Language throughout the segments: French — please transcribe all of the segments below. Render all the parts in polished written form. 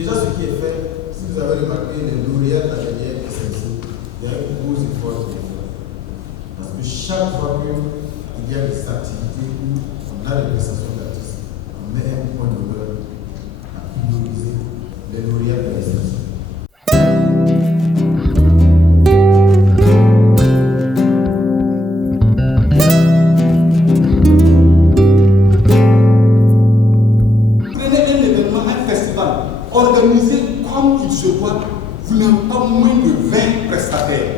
Déjà, ce qui est fait, si vous avez remarqué, les lauréats de la dernière SNC, il y a un gros effort de faire. Parce que chaque fois qu'il y a des activités où on a des prestations d'artistes, on met un point d'honneur à prioriser les lauréats de la SNC. Organisé comme il se doit, vous n'avez pas moins de 20 prestataires.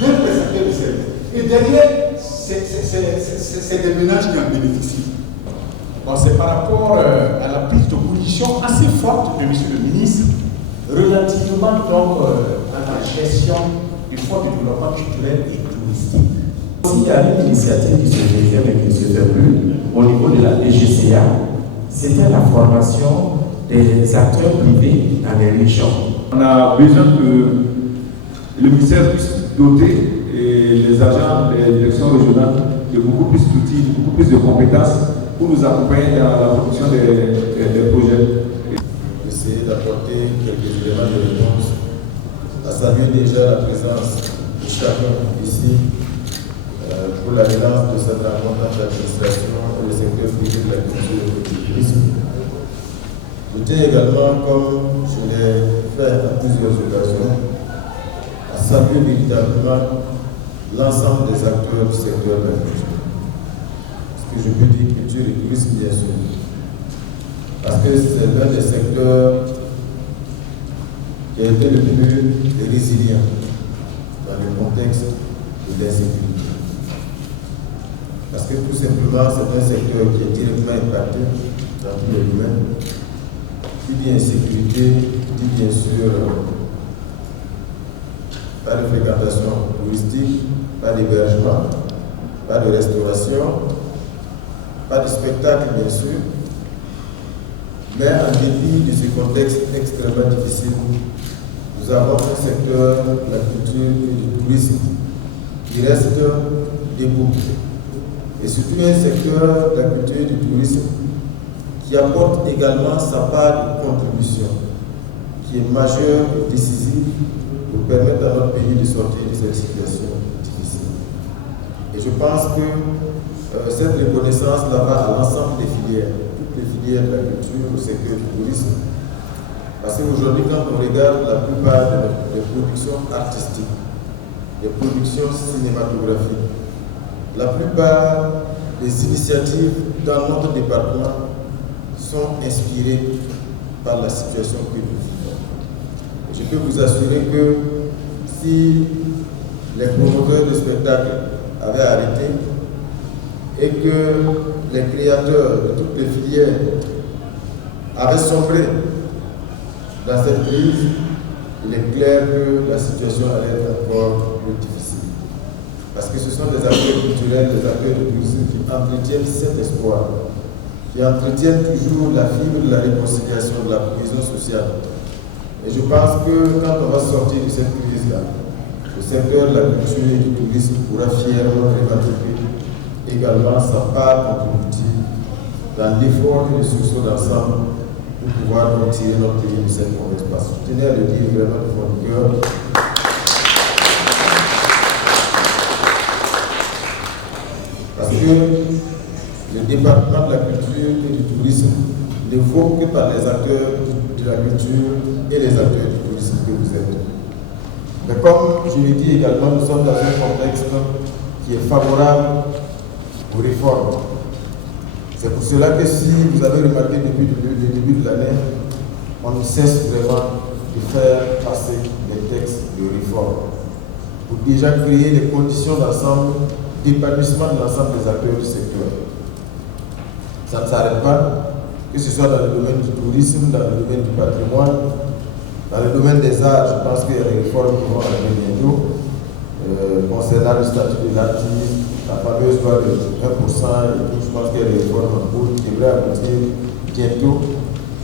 20 prestataires de service. Et derrière, c'est des ménages qui en bénéficient. Bon, c'est par rapport à la prise de position assez forte de M. le ministre relativement donc, à la gestion du Fonds de développement culturel et touristique. Il y a une initiative qui se faisait avec M. Ferbu au niveau de la DGCA, c'était la formation des acteurs privés dans les régions. On a besoin que le ministère puisse doter les agents des directions régionales de beaucoup plus d'outils, beaucoup plus de compétences pour nous accompagner dans la production des projets. Essayer d'apporter quelques éléments de réponse, à saluer déjà la présence de chacun ici pour la relance de cette rencontre entre l'administration et le secteur privé de la culture et du tourisme. Je tiens également, comme je l'ai fait à plusieurs occasions, à saluer véritablement l'ensemble des acteurs du secteur de la culture. Ce que je peux dire, culture et tourisme, bien sûr. Parce que c'est l'un des secteurs qui a été le plus résilient dans le contexte de l'insécurité. Parce que tout simplement, c'est un secteur qui est directement impacté dans tous les domaines. Qui dit insécurité, dit bien sûr pas de fréquentation touristique, pas d'hébergement, pas de restauration, pas de spectacle bien sûr. Mais en dépit de ce contexte extrêmement difficile, nous avons un secteur de la culture et du tourisme qui reste debout. Et surtout un secteur de la culture et du tourisme qui apporte également sa part de contribution, qui est majeure et décisive pour permettre à notre pays de sortir de cette situation difficile. Et je pense que cette reconnaissance-là va à l'ensemble des filières, toutes les filières de la culture, au secteur du tourisme. Parce qu'aujourd'hui, quand on regarde la plupart des productions artistiques, des productions cinématographiques, la plupart des initiatives dans notre département sont inspirés par la situation que nous vivons. Je peux vous assurer que si les promoteurs de spectacles avaient arrêté et que les créateurs de toutes les filières avaient sombré dans cette crise, il est clair que la situation allait être encore plus difficile. Parce que ce sont des acteurs culturels, des acteurs de tourisme qui entretiennent cet espoir, qui entretiennent toujours la fibre de la réconciliation, de la cohésion sociale. Et je pense que quand on va sortir de cette crise-là, le secteur de la culture et du tourisme pourra fièrement revendiquer également sa part contributive dans l'effort et le sursaut d'ensemble pour pouvoir tirer notre pays de cette mauvaise passe. Je tenais à le dire vraiment de fond du cœur. Parce que le département de la culture et du tourisme ne vaut que par les acteurs de la culture et les acteurs du tourisme que vous êtes. Mais comme je l'ai dit également, nous sommes dans un contexte qui est favorable aux réformes. C'est pour cela que si vous avez remarqué depuis le début de l'année, on ne cesse vraiment de faire passer des textes de réforme pour déjà créer les conditions d'ensemble, d'épanouissement de l'ensemble des acteurs du secteur. Ça ne s'arrête pas, que ce soit dans le domaine du tourisme, dans le domaine du patrimoine, dans le domaine des arts. Je pense qu'il y a des réformes qui vont arriver bientôt, concernant le statut de l'artiste, la fameuse loi de 1%, et tout, je pense qu'il y a des réformes en cours qui devraient aboutir bientôt,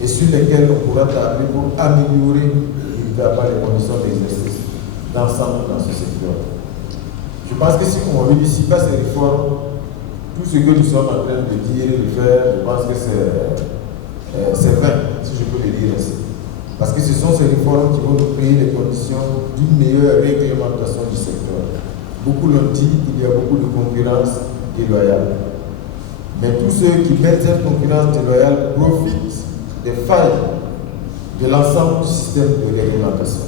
et sur lesquelles on pourra tabler pour améliorer évidemment les conditions d'exercice d'ensemble dans ce secteur. Je pense que si on ne réussit pas ces réformes, tout ce que nous sommes en train de dire, de faire, je pense que c'est vain, si je peux le dire ainsi. Parce que ce sont ces réformes qui vont nous créer les conditions d'une meilleure réglementation du secteur. Beaucoup l'ont dit, il y a beaucoup de concurrence déloyale. Mais tous ceux qui mettent cette concurrence déloyale profitent des failles de l'ensemble du système de réglementation.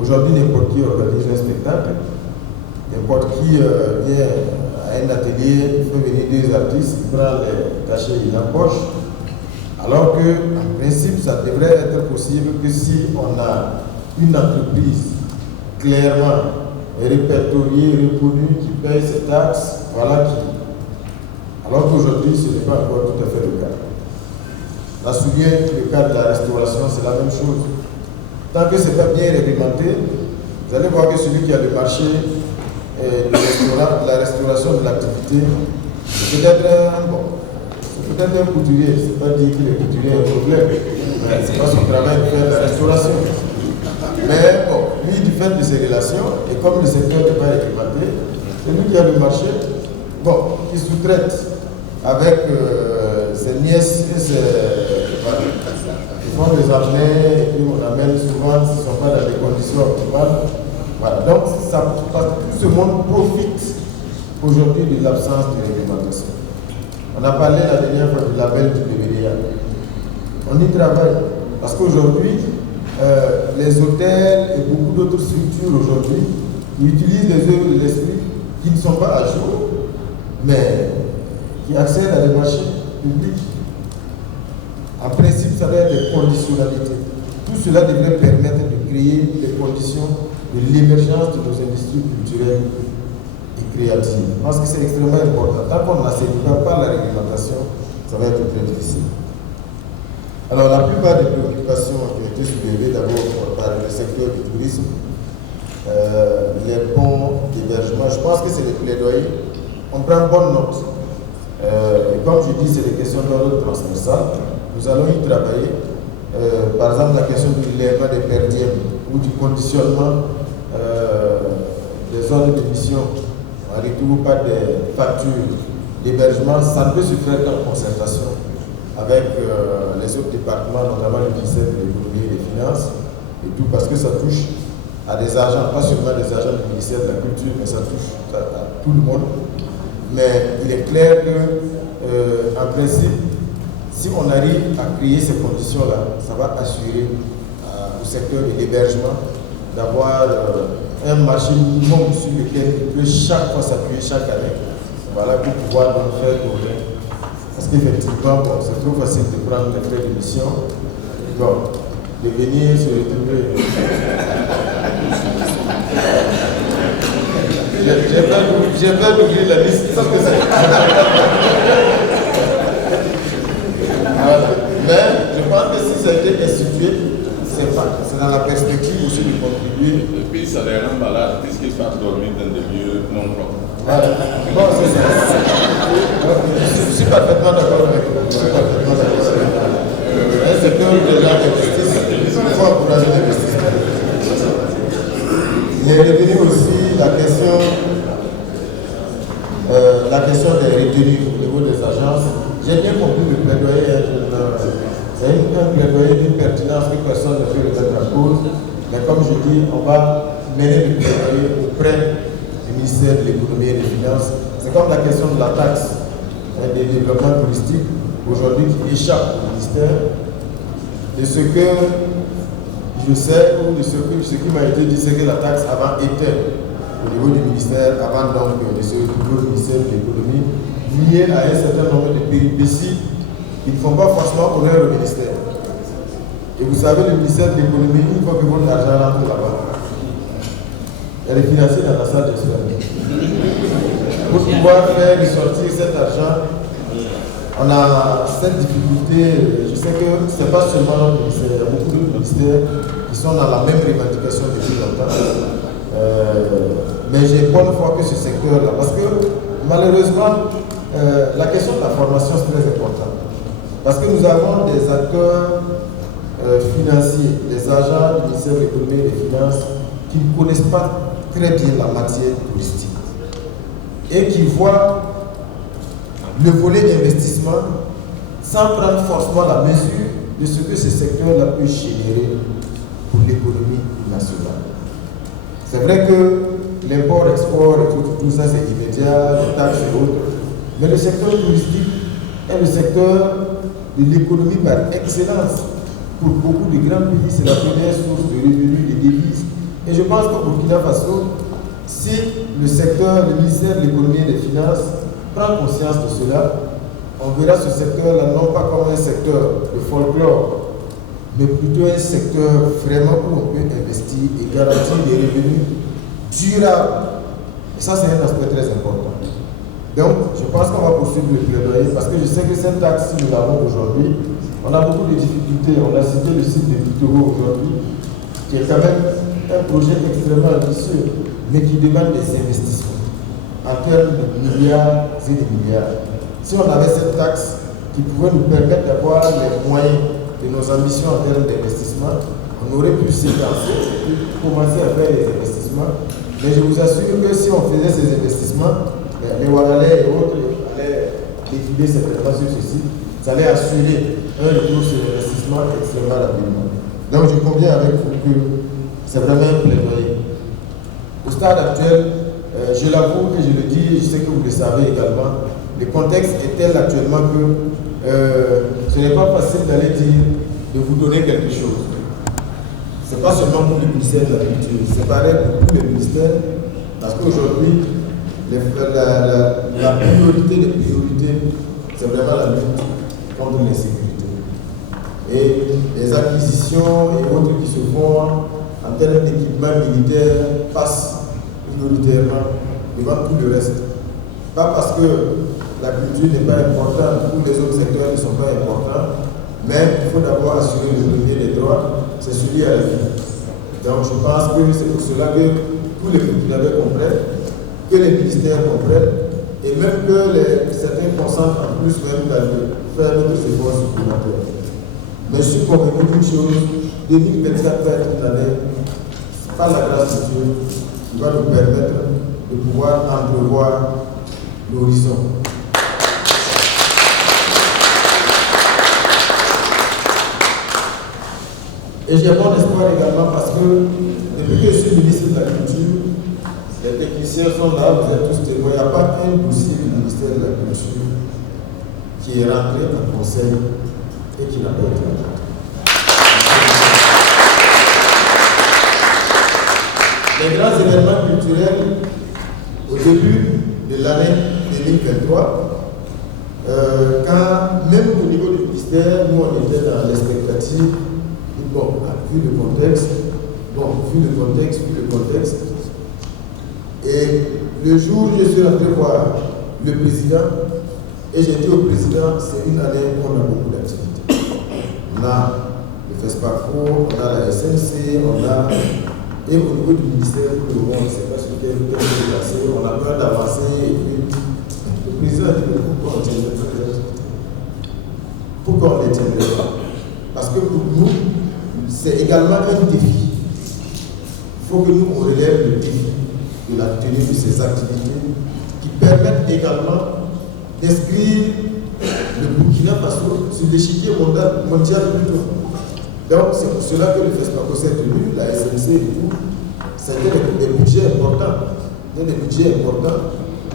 Aujourd'hui, n'importe qui organise un spectacle, n'importe qui vient à un atelier, il fait venir 2 artistes, il prend les cachets, il empoche. Alors que, en principe, ça devrait être possible que si on a une entreprise clairement répertoriée, reconnue, qui paye ses taxes, voilà qui. Alors qu'aujourd'hui, ce n'est pas encore tout à fait le cas. On se souvient le cas de la restauration, c'est la même chose. Tant que ce n'est pas bien réglementé, vous allez voir que celui qui a le marché de la restauration de l'activité, c'est peut-être un couturier, c'est pas dire que le couturier a un problème, mais c'est pas son travail de faire la restauration. Mais bon, lui, du fait de ses relations, et comme le secteur n'est pas réglementé, c'est lui qui a le marché, bon, qui sous-traite avec ses nièces et ses. Ils font des amener, et puis on amène souvent, s'ils ne sont pas dans des conditions optimales. Voilà. Donc, tout ce monde profite aujourd'hui de l'absence de réglementation. On a parlé la dernière fois du label du BBDA. On y travaille. Parce qu'aujourd'hui, les hôtels et beaucoup d'autres structures aujourd'hui, ils utilisent les œuvres de l'esprit qui ne sont pas à jour, mais qui accèdent à des marchés publics. En principe, ça doit être des conditionnalités. Tout cela devrait permettre de créer les conditions de l'émergence de nos industries culturelles et créatives. Je pense que c'est extrêmement important. Tant qu'on n'assainit pas la réglementation, ça va être très difficile. Alors, la plupart des préoccupations qui ont été soulevées d'abord par le secteur du tourisme, les bons d'hébergement, je pense que c'est des plaidoyers. On prend bonne note. Et comme je dis, c'est des questions d'ordre transversal. Nous allons y travailler. Par exemple, la question du lèvement des perdièmes ou du conditionnement des zones d'émission en retour par des factures d'hébergement, ça ne peut se faire qu'en concertation avec les autres départements, notamment le ministère de l'économie et des finances, et tout parce que ça touche à des agents, pas seulement des agents du ministère de la Culture, mais ça touche à tout le monde. Mais il est clair que, en principe, si on arrive à créer ces conditions-là, ça va assurer au secteur de l'hébergement d'avoir un marché minimum sur lequel il peut chaque fois s'appuyer chaque année, voilà, pour pouvoir donc faire tourner. Parce qu'effectivement, bon, c'est trop facile de prendre les frais d'émission, bon, de venir se retrouver. J'ai peur d'ouvrir la liste parce que c'est. Voilà. Mais je pense que si ça a été institué, c'est dans la perspective aussi de contribuer. Et puis ça les rend malades puisqu'ils fassent dormir dans des lieux non propres. Voilà. Bon, c'est ça. Je suis parfaitement d'accord avec vous. Un secteur de gens qui investissent, il faut encourager l'investissement. Il est revenu aussi la question des retenues au niveau des agences. J'ai bien compris le plaidoyer, c'est un plaidoyer d'une pertinence que personne ne peut remettre en cause. Mais comme je dis, on va mener le plaidoyer auprès du ministère de l'économie et des finances. C'est comme la question de la taxe des développements touristiques, aujourd'hui qui échappe au ministère. De ce que je sais, ou de ce qui m'a été dit, c'est que la taxe avant était au niveau du ministère, avant donc de se retrouver au ministère de l'économie, lié à un certain nombre de péripéties qui ne font pas forcément honneur au ministère. Et vous savez, le ministère de l'économie, il faut que votre argent rentre là-bas. Elle est financée dans la salle d'expérience. Pour pouvoir faire ressortir cet argent, on a cette difficulté. Je sais que ce n'est pas seulement le ministère, il y a beaucoup d'autres ministères qui sont dans la même revendication depuis longtemps. Mais j'ai bonne foi que ce secteur-là, parce que malheureusement, la question de la formation c'est très importante. Parce que nous avons des acteurs financiers, des agents du ministère de l'économie et des finances qui ne connaissent pas très bien la matière touristique et qui voient le volet investissement sans prendre forcément la mesure de ce que ce secteur-là peut générer pour l'économie nationale. C'est vrai que l'import-export et tout ça c'est immédiat, les taxes et autres, mais le secteur touristique est le secteur de l'économie par excellence. Pour beaucoup de grands pays, c'est la première source de revenus, de devises. Et je pense qu'au Burkina Faso, si le secteur, le ministère de l'économie et des finances prend conscience de cela, on verra ce secteur-là non pas comme un secteur de folklore, mais plutôt un secteur vraiment où on peut investir et garantir des revenus durables. Et ça, c'est un aspect très important. Donc, je pense qu'on va poursuivre le plaidoyer parce que je sais que cette taxe, si nous l'avons aujourd'hui, on a beaucoup de difficultés. On a cité le site de Victorio aujourd'hui, qui est quand même un projet extrêmement ambitieux, mais qui demande des investissements en termes de milliards et de milliards. Si on avait cette taxe qui pouvait nous permettre d'avoir les moyens de nos ambitions en termes d'investissement, on aurait pu séquencer et commencer à faire les investissements. Mais je vous assure que si on faisait ces investissements, les Ouagalais et autres allaient défiler certainement sur ce site, ça allait assurer un retour sur l'investissement extrêmement rapidement. Donc je conviens avec vous que c'est vraiment un plaidoyer. Au stade actuel, je l'avoue que je le dis, je sais que vous le savez également, le contexte est tel actuellement que ce n'est pas facile d'aller dire, de vous donner quelque chose. Ce n'est pas seulement pour le ministère de la Culture, c'est pareil pour tous les ministères, parce qu'aujourd'hui, la priorité des priorités, c'est vraiment la lutte contre l'insécurité. Et les acquisitions et autres qui se font en termes d'équipement militaire passent prioritairement devant tout le reste. Pas parce que la culture n'est pas importante ou les autres secteurs ne sont pas importants, mais il faut d'abord assurer le premier des droits, c'est celui à la vie. Donc je pense que c'est pour cela que tous les Burkinabés comprennent, que les ministères comprennent, et même que certains consentent en plus même à faire d'autres efforts supplémentaires. Mais je suis convaincu d'une chose, 2024 va être une année, par la grâce de Dieu, qui va nous permettre de pouvoir entrevoir l'horizon. Et j'ai bon espoir également parce que depuis que je suis ministre de la Culture, les techniciens sont là, vous êtes tous témoins. Il n'y a pas un dossier du ministère de la Culture qui est rentré en conseil et qui n'a pas été rentré. Les grands événements culturels au début de l'année 2023, quand même au niveau du ministère, nous on était dans l'expectative. Bon, vu le contexte, et le jour où je suis rentré voir le président, et j'ai dit au président, c'est une année où on a beaucoup d'activités. On a le FESPACO, on a la SNC, et au niveau du ministère, pour le moment, on ne sait pas sur quel est passé, on a peur d'avancer, et puis le président a dit, pourquoi on ne tiendrait pas les activités? Pourquoi on ne les tiendrait pas? Parce que pour nous, c'est également un défi. Il faut que nous on relève le défi de la tenue de ces activités qui permettent également d'inscrire le Burkina Faso sur l'échiquier mondial plutôt. Donc c'est pour cela que le FESPACO s'est tenu, la SNC et tout, c'était des budgets importants. Des budgets importants,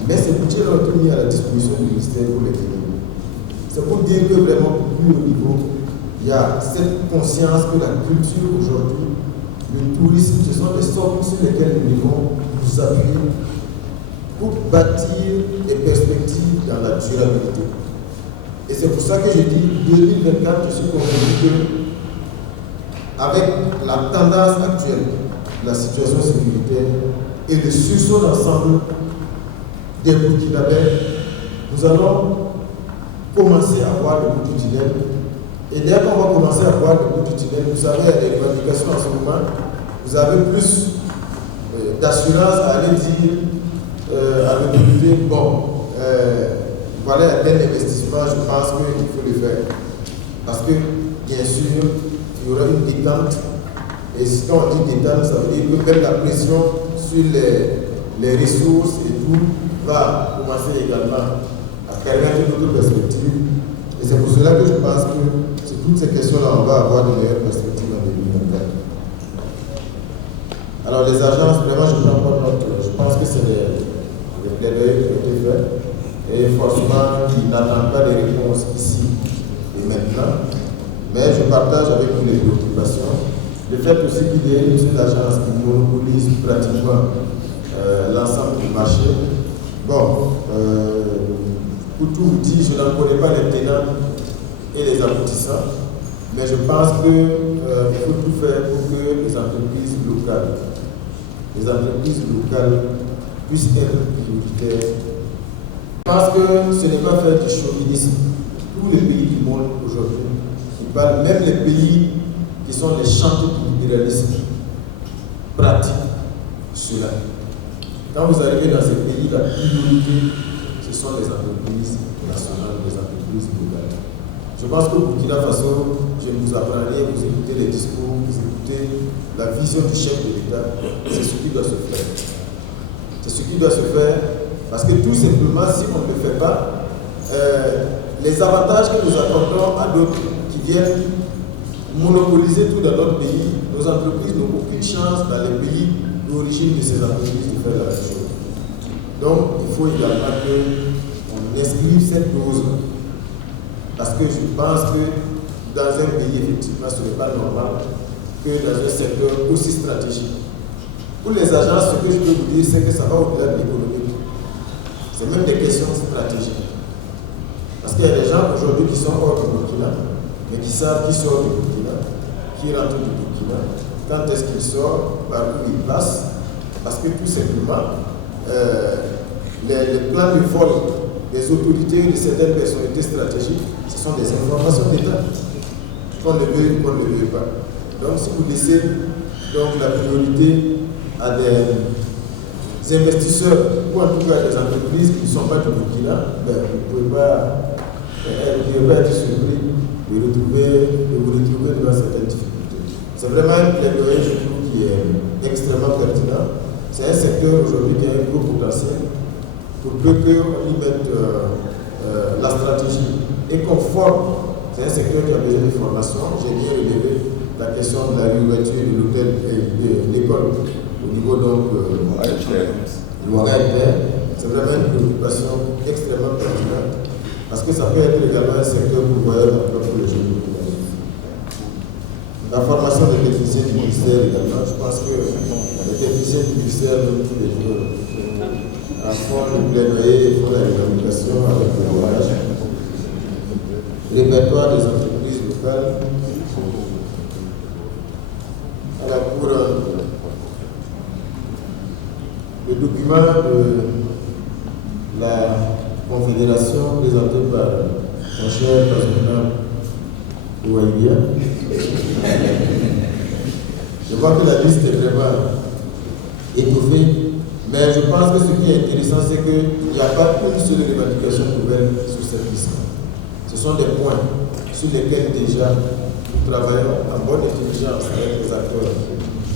mais ces budgets ont été mis à la disposition du ministère pour les tenir. C'est pour dire que vraiment, au plus haut niveau, il y a cette conscience que la culture aujourd'hui, le tourisme, ce sont des sortes sur lesquelles nous devons nous appuyer pour bâtir des perspectives dans la durabilité. Et c'est pour ça que je dis 2024, je suis convaincu que avec la tendance actuelle, la situation sécuritaire et le sursaut d'ensemble des Burkinabés, nous allons commencer à voir le bout du tunnel. Et dès qu'on va commencer à voir le bout du tunnel, vous savez, il y a des revendications en ce moment, vous avez plus d'assurance à aller dire à l'autorité, bon, voilà un tel investissement, je pense qu'il faut le faire. Parce que, bien sûr, il y aura une détente. Et quand on dit détente, ça veut dire que même la pression sur les ressources et tout va commencer également à permettre d'autres perspectives. Et c'est pour cela que je pense que c'est toutes ces questions-là, on va avoir de meilleures perspectives en 2024. Alors les agences, vraiment, je prends pas note. Je pense que c'est des plaidoyers qui ont été faits. Et forcément, qui n'attendent pas des réponses ici et maintenant. Mais je partage avec vous les préoccupations. Le fait aussi qu'il y ait une seule agence qui monopolise pratiquement l'ensemble du marché. Bon, pour tout vous dire, je n'en connais pas les tenants et les aboutissants, mais je pense qu'il faut tout faire pour que les entreprises locales puissent être prioritaires. Je pense que ce n'est pas faire du chauvinisme. Tous les pays du monde aujourd'hui, même les pays qui sont des chantiers du libéralisme, pratiquent cela. Quand vous arrivez dans ces pays, la priorité, ce sont les entreprises nationales, les entreprises locales. Je pense que au Burkina Faso, je ne vous apprends rien, vous écoutez les discours, vous écoutez la vision du chef de l'État, c'est ce qui doit se faire. C'est ce qui doit se faire parce que tout simplement, si on ne le fait pas, les avantages que nous accordons à d'autres qui viennent monopoliser tout dans notre pays, nos entreprises n'ont aucune chance dans les pays d'origine de ces entreprises de faire la même chose. Donc, il faut également qu'on inscrive cette dose. Parce que je pense que dans un pays, effectivement, ce n'est pas normal que dans un secteur aussi stratégique. Pour les agences, ce que je peux vous dire, c'est que ça va au-delà de l'économie. C'est même des questions stratégiques. Parce qu'il y a des gens aujourd'hui qui sont hors du Burkina, mais qui savent qui sort du Burkina, qui rentre du Burkina, quand est-ce qu'il sort, par où il passe, parce que tout simplement, les plans de vol des autorités de certaines personnalités stratégiques, ce sont des informations d'État, qu'on le veuille ou qu'on ne le veuille pas. Donc si vous laissez donc, la priorité à des investisseurs ou en tout cas des entreprises qui ne sont pas du Burkina, ben, vous ne pouvez pas être surpris de vous retrouver devant certaines difficultés. C'est vraiment un plaidoyer, je trouve, qui est extrêmement pertinent. C'est un secteur aujourd'hui qui a un gros potentiel pour peu qu'on y mette la stratégie et qu'on forme. C'est un secteur qui a besoin de formation. J'ai bien relevé la question de la réouverture de l'hôtel et de l'école au niveau donc c'est vraiment une préoccupation extrêmement pertinente parce que ça peut être également un secteur pourvoyeur d'emploi pour les jeunes. La formation des techniciens du ministère également, je pense que les techniciens du ministère de tous les jours font le plaidoyer, font la revendication avec le voyage. Répertoire des entreprises locales. Alors pour le document de la Confédération présenté par mon cher président Ouaïbia, je vois que la liste est vraiment étoffée, mais je pense que ce qui est intéressant, c'est qu'il n'y a pas une seule revendication nouvelle sur cette liste. Ce sont des points sur lesquels déjà nous travaillons en bonne intelligence avec les acteurs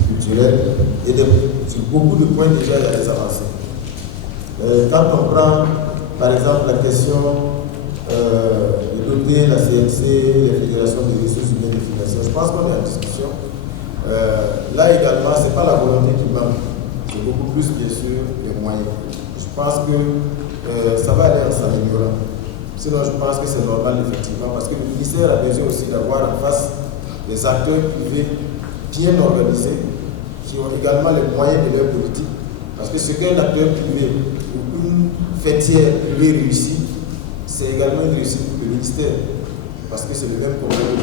culturels et sur beaucoup de points déjà il y a des avancées. Quand on prend par exemple la question de doter la CNC, les fédérations des ressources humaines et financières, je pense qu'on est en discussion. Là également, ce n'est pas la volonté qui manque, c'est beaucoup plus bien sûr les moyens. Je pense que ça va aller en s'améliorant. Sinon, je pense que c'est normal, effectivement, parce que le ministère a besoin aussi d'avoir en face des acteurs privés bien organisés, qui ont également les moyens de leur politique. Parce que ce qu'un acteur privé ou une fêtière privée réussit, c'est également une réussite pour le ministère, parce que c'est le même problème.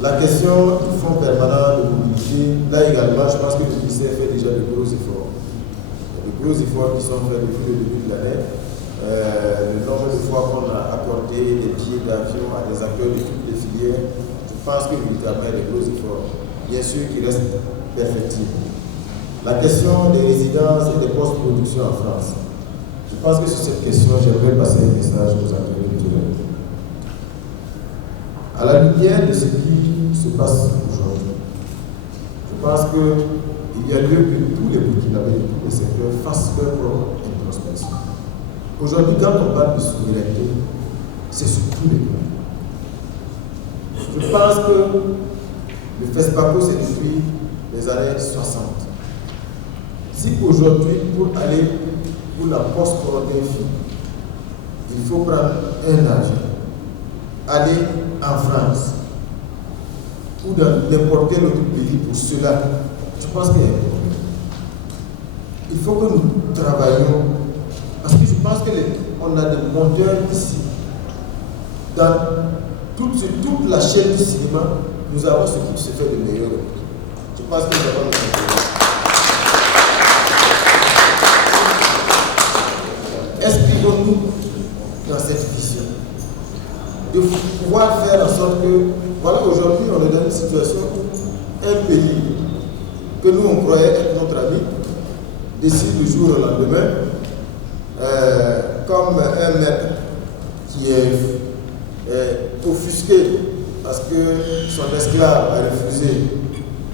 La question du fonds permanent de mobilité, là également, je pense que le ministère fait déjà de gros efforts. Il y a de gros efforts qui sont faits depuis le début de l'année. Le nombre de fois qu'on a accordé des billets d'avion à des acteurs de toutes les filières, je pense que vous travaillez des gros efforts. Bien sûr qu'il reste perfectible. La question des résidences et des postes de production en France. Je pense que sur cette question, j'aimerais passer un message aux acteurs culturels. À la lumière de ce qui se passe aujourd'hui, je pense qu'il y a lieu que tous les Burkinabés, tous les secteurs fassent leur propre introspection. Aujourd'hui, quand on parle de souveraineté, c'est sur tous les plans. Je pense que le FESPACO, c'est depuis les années 60. Si aujourd'hui, pour aller pour la post-coronavirus, il faut prendre un avion, aller en France ou dans n'importe quel autre pays pour cela, je pense qu'il y a un problème. Il faut que nous travaillions, parce que je pense qu'on a des monteurs ici. Dans toute la chaîne du cinéma, nous avons ce qui se fait de meilleur. Je pense que nous avons le problème. Inscrivons-nous dans cette vision de pouvoir faire en sorte que, voilà, aujourd'hui on est dans une situation où un pays que nous on croyait être notre ami décide du jour au lendemain, comme un maître qui est offusqué parce que son esclave a refusé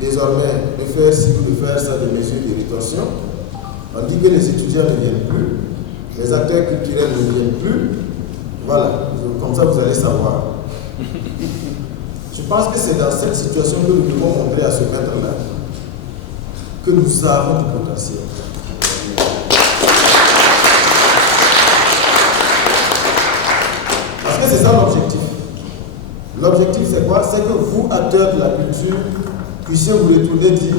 désormais de faire ci ou de faire ça, des mesures de rétention. On dit que les étudiants ne viennent plus, les acteurs culturels ne viennent plus. Voilà, comme ça vous allez savoir. Je pense que c'est dans cette situation que nous devons montrer à ce maître-là que nous avons du potentiel. Parce que c'est ça l'objectif. L'objectif c'est quoi? C'est que vous, acteurs de la culture, puissiez vous retourner dire,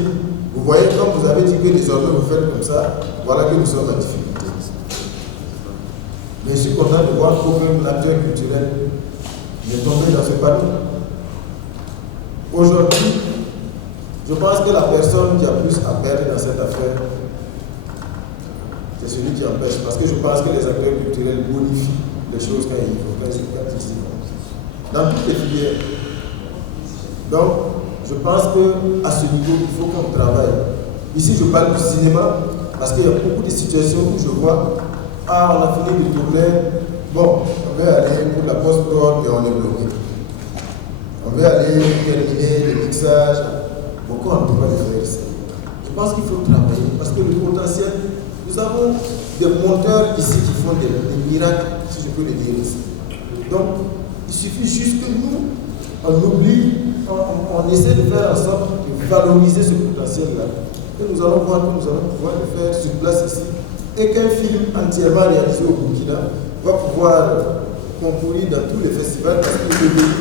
vous voyez, comme vous avez dit que désormais vous faites comme ça, voilà que nous sommes en difficulté. Mais je suis content de voir qu'aucun acteur culturel n'est tombé dans ce panneau. Aujourd'hui, je pense que la personne qui a plus à perdre dans cette affaire, c'est celui qui empêche. Parce que je pense que les acteurs culturels bonifient les choses quand ils font, quand ils dans toutes les filières. Donc, je pense qu'à ce niveau, il faut qu'on travaille. Ici, je parle du cinéma, parce qu'il y a beaucoup de situations où je vois, on a fini de tourner, bon, on veut aller pour la post-prod et on est bloqué. On veut aller terminer le mixage. Pourquoi on ne peut pas le faire ici? Je pense qu'il faut travailler, parce que le potentiel, nous avons des monteurs ici qui font des miracles, si je peux le dire ici. Donc, il suffit juste que nous, on oublie, on essaie de faire en sorte de valoriser ce potentiel-là. Et nous allons voir que nous allons pouvoir le faire sur place ici. Et qu'un film entièrement réalisé au Burkina va pouvoir concourir dans tous les festivals parce que le pays.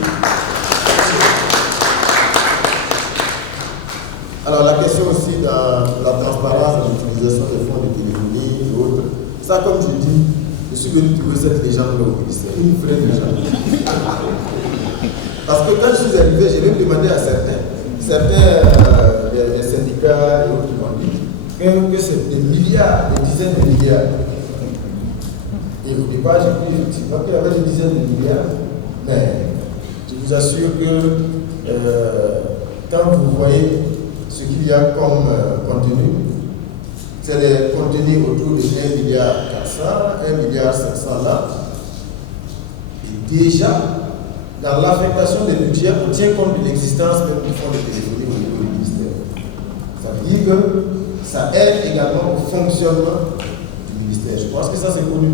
Alors la question aussi dans la transparence dans l'utilisation des fonds de téléphonie et autres. Ça, comme je dis, je suis venu trouver cette légende au ministère, une vraie légende. Parce que quand je suis arrivé, j'ai même demandé à certains les syndicats et autres qui m'ont dit que c'est des milliards, des dizaines de milliards. Et au départ, j'ai cru effectivement qu'il y avait des dizaines de milliards. Mais je vous assure que quand vous voyez ce qu'il y a comme contenu, c'est les contenus autour de 1,4 milliard, 1,5 milliard là. Et déjà, dans l'affectation des budgets, on tient compte de l'existence même du fonds de téléphonie au niveau du ministère. Ça veut dire que ça aide également au fonctionnement du ministère. Je pense que ça c'est connu.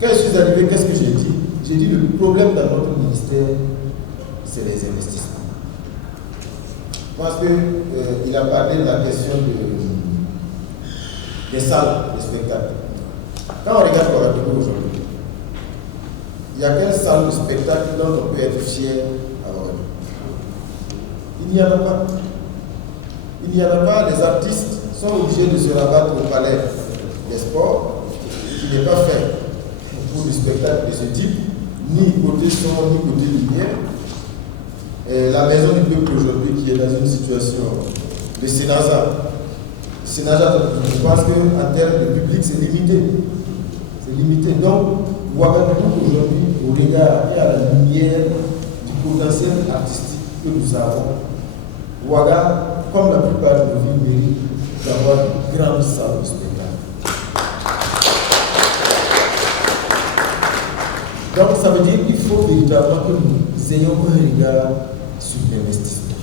Quand je suis arrivé, qu'est-ce que j'ai dit? J'ai dit le problème dans notre ministère, c'est les investissements. Parce qu'il a parlé de la question des salles de spectacle. Quand on regarde Ouagadougou aujourd'hui, il y a quelle salle de spectacle dont on peut être fier à Ouagadougou? Il n'y en a pas. Il n'y en a pas. Les artistes sont obligés de se rabattre au palais des sports, qui n'est pas fait pour du spectacle de ce type, ni côté son, ni côté lumière. Et la maison du peuple aujourd'hui qui est dans une situation de Sénaza. Sénaza, je pense qu'en termes de public, c'est limité. C'est limité. Donc, Ouagadougou aujourd'hui, au regard et à la lumière du potentiel artistique que nous avons, Ouaga, comme la plupart de nos villes, mérite d'avoir une grande salle de spectacle. Donc ça veut dire qu'il faut véritablement que nous ayons un regard sur l'investissement.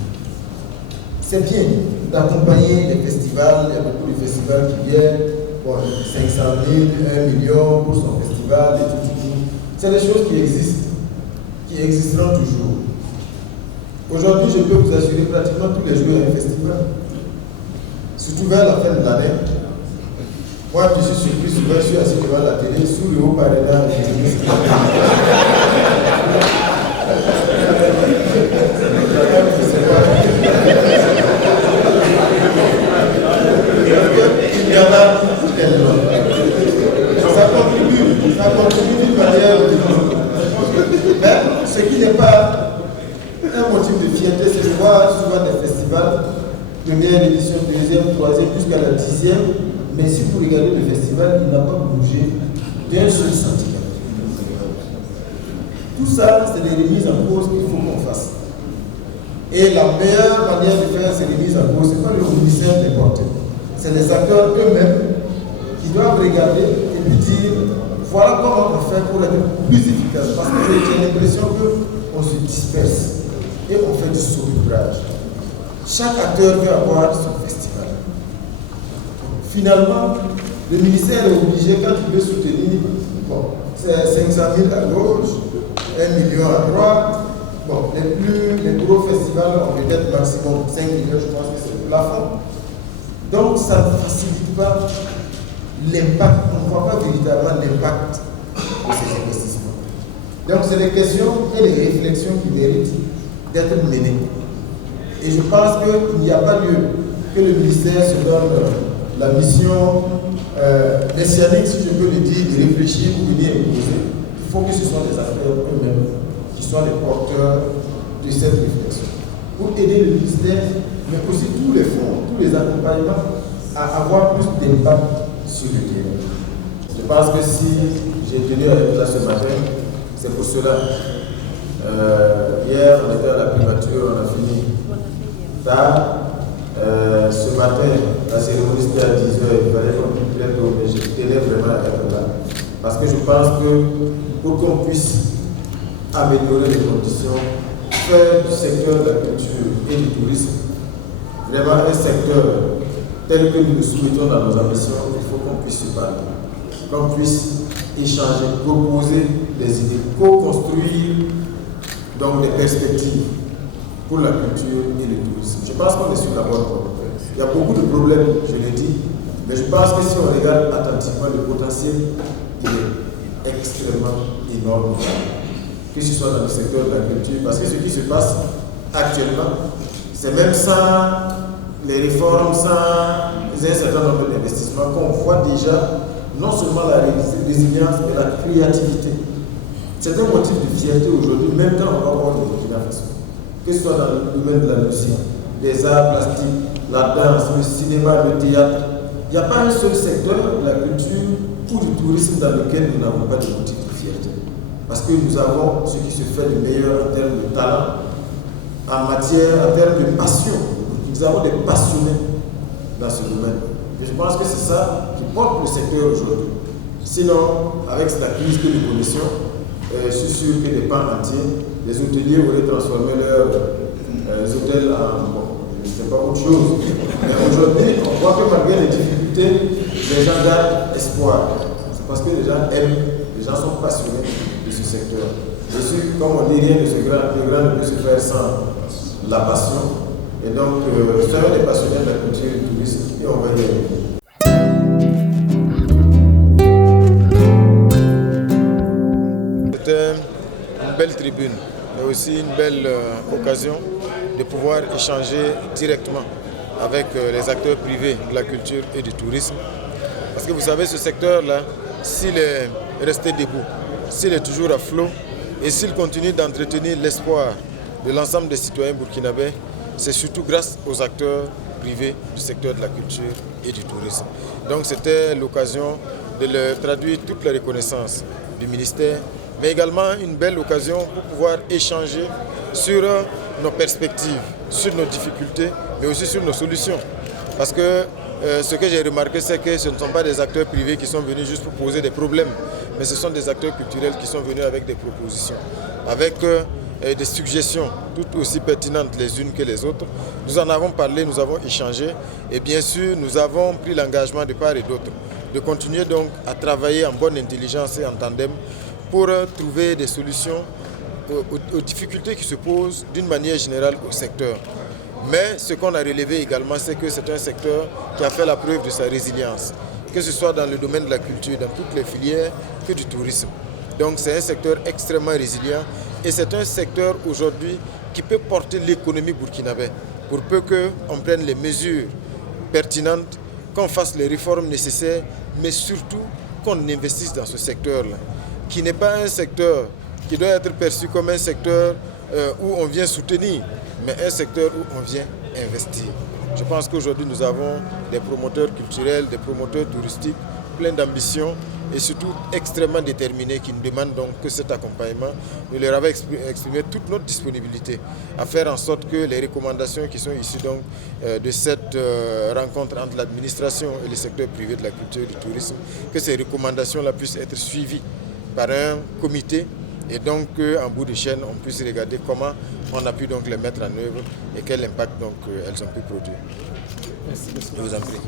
C'est bien d'accompagner les festivals, il y a beaucoup de festivals qui viennent, bon, 500 000, 1 million pour son festival, et tout. C'est des choses qui existent qui existeront toujours. Aujourd'hui, je peux vous assurer pratiquement tous les jours un festival. Surtout vers la fin de l'année. Moi, je suis surpris, souvent je suis assis devant la télé, sous le haut paredin. Il y en a tellement. Ça contribue d'une manière. Mais ce qui n'est pas un motif de fierté, c'est de voir souvent des festivals, première édition, deuxième, troisième, jusqu'à la 10e. Mais si vous regardez le festival, il n'a pas bougé d'un seul centimètre. Tout ça, c'est des remises en cause qu'il faut qu'on fasse. Et la meilleure manière de faire ces remises en cause, ce n'est pas le ministère des porteurs. C'est les acteurs eux-mêmes qui doivent regarder et puis dire voilà comment on fait pour être plus efficace. Parce que j'ai l'impression qu'on se disperse et on fait du saupoudrage. Chaque acteur veut avoir son festival. Finalement, le ministère est obligé, quand il veut soutenir, bon, c'est 500 000 à gauche, 1 million à droite. Bon, les gros festivals ont peut-être maximum 5 millions, je pense que c'est le plafond. Donc, ça ne facilite pas l'impact. On ne voit pas véritablement l'impact de ces investissements. Donc, c'est des questions et des réflexions qui méritent d'être menées. Et je pense qu'il n'y a pas lieu que le ministère se donne la mission messianique, si je peux le dire, de réfléchir ou venir imposer. Il faut que ce soit des acteurs eux-mêmes qui soient les porteurs de cette réflexion. Pour aider le ministère, mais aussi tous les fonds, tous les accompagnements à avoir plus d'impact sur le terrain. Je pense que si j'ai tenu à être là ce matin, c'est pour cela. Hier, on était à la primature, on a fini tard. Ce matin, la cérémonie c'était à 10h, il fallait qu'on puisse être tôt, mais je tenais vraiment à être là. Parce que je pense que pour qu'on puisse améliorer les conditions, faire du secteur de la culture et du tourisme vraiment un secteur tel que nous le souhaitons dans nos ambitions, il faut qu'on puisse se parler, qu'on puisse échanger, proposer des idées, co-construire donc des perspectives pour la culture et le tourisme. Je pense qu'on est sur la bonne voie. Il y a beaucoup de problèmes, je l'ai dit, mais je pense que si on regarde attentivement le potentiel, il est extrêmement énorme. Que ce soit dans le secteur de la culture, parce que ce qui se passe actuellement, c'est même sans les réformes, sans un certain nombre d'investissements, qu'on voit déjà non seulement la résilience, mais la créativité. C'est un motif de fierté aujourd'hui, même quand on va voir le Burkina Faso. Que ce soit dans le domaine de la musique, des arts plastiques, la danse, le cinéma, le théâtre. Il n'y a pas un seul secteur de la culture ou du tourisme dans lequel nous n'avons pas de motif de fierté. Parce que nous avons ce qui se fait de meilleur en termes de talent, en termes de passion. Nous avons des passionnés dans ce domaine. Et je pense que c'est ça qui porte le secteur aujourd'hui. Sinon, avec la crise que nous connaissions, je suis sûr que des pans entiers, les hôteliers auraient transformé leurs hôtels en, bon, je ne sais pas autre chose. Mais aujourd'hui, on voit que malgré les difficultés, les gens gardent espoir. C'est parce que les gens aiment, les gens sont passionnés de ce secteur. Je suis, comme on dit, rien de ce grand, le grand ne peut se faire sans la passion. Et donc, soyons des passionnés de la culture et du tourisme et on va y arriver. C'était une belle tribune, mais aussi une belle occasion de pouvoir échanger directement avec les acteurs privés de la culture et du tourisme. Parce que vous savez, ce secteur-là, s'il est resté debout, s'il est toujours à flot et s'il continue d'entretenir l'espoir de l'ensemble des citoyens burkinabés, c'est surtout grâce aux acteurs privés du secteur de la culture et du tourisme. Donc c'était l'occasion de leur traduire toute la reconnaissance du ministère, mais également une belle occasion pour pouvoir échanger sur nos perspectives, sur nos difficultés, mais aussi sur nos solutions. Parce que ce que j'ai remarqué, c'est que ce ne sont pas des acteurs privés qui sont venus juste pour poser des problèmes, mais ce sont des acteurs culturels qui sont venus avec des propositions, avec des suggestions tout aussi pertinentes les unes que les autres. Nous en avons parlé, nous avons échangé et bien sûr nous avons pris l'engagement de part et d'autre de continuer donc à travailler en bonne intelligence et en tandem pour trouver des solutions aux difficultés qui se posent d'une manière générale au secteur. Mais ce qu'on a relevé également, c'est que c'est un secteur qui a fait la preuve de sa résilience, que ce soit dans le domaine de la culture, dans toutes les filières, que du tourisme. Donc c'est un secteur extrêmement résilient et c'est un secteur aujourd'hui qui peut porter l'économie burkinabé pour peu qu'on prenne les mesures pertinentes, qu'on fasse les réformes nécessaires, mais surtout qu'on investisse dans ce secteur-là, qui n'est pas un secteur qui doit être perçu comme un secteur où on vient soutenir, mais un secteur où on vient investir. Je pense qu'aujourd'hui nous avons des promoteurs culturels, des promoteurs touristiques, pleins d'ambition et surtout extrêmement déterminés qui ne demandent donc que cet accompagnement. Nous leur avons exprimé toute notre disponibilité à faire en sorte que les recommandations qui sont issues donc de cette rencontre entre l'administration et le secteur privé de la culture et du tourisme, que ces recommandations-là puissent être suivies par un comité et donc en bout de chaîne on puisse regarder comment on a pu donc les mettre en œuvre et quel impact donc elles ont pu produire. Merci. Je vous en prie.